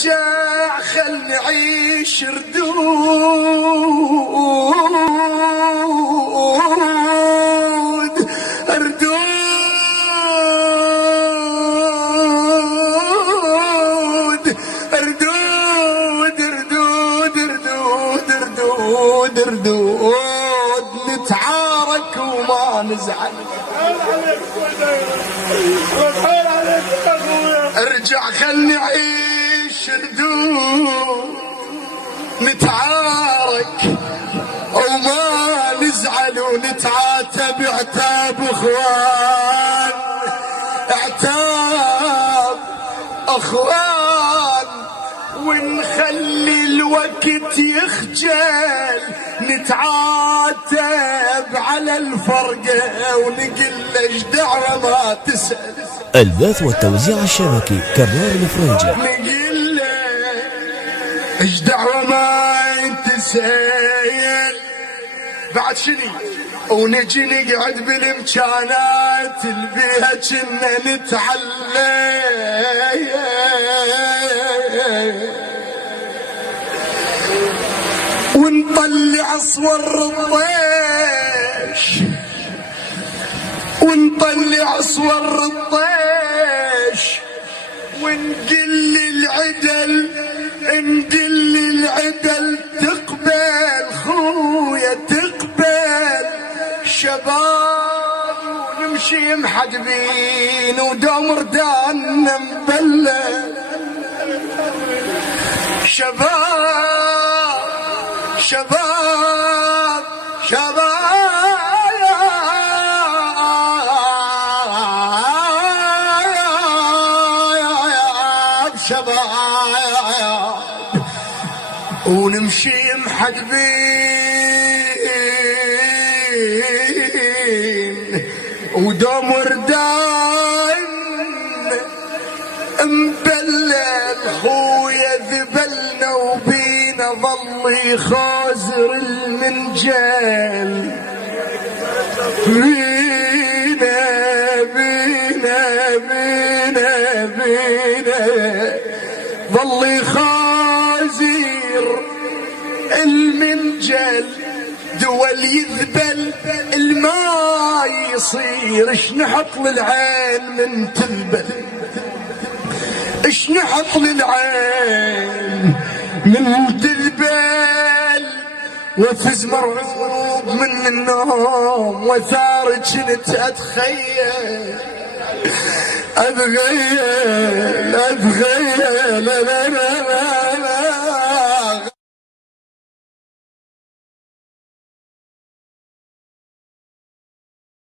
ارجع خل نعيش ردود ردود ردود ردود ردود ردود نتعارك وما نزعل. ارجع خلني اعيش ردود نتعارك وما نزعل ونتعاتب عتاب اخوان عتاب اخوان ونخلي الوقت يخجل نتعاتب على الفرقة ونقل ايش دعوة ما تسأل. البث والتوزيع الشبكي كرار الفرنجي. نقل ايش دعوة ما تسأل بعد شني ونجي نقعد بالامكانات البيها كنا نتعلم ونطلع صور الطيش ونطلع صور الطيش ونقل العدل نقل العدل تقبل خويا تقبل شباب ونمشي محجبين ودوم رداننا مبلل شباب شباب شباب شباب ونمشي محجبين ودوم ردان مبلل خويا ذبلنا وبينا ظل يخازر المنجال بينا بينا بينا بينا ظل يخازر المنجل دول يذبل الماء يصير اش نحط للعين من تذبل اش نحط للعين من تذبل وفز مرعوب من النوم وثارج كنت اتخيل اتخيل اتخيل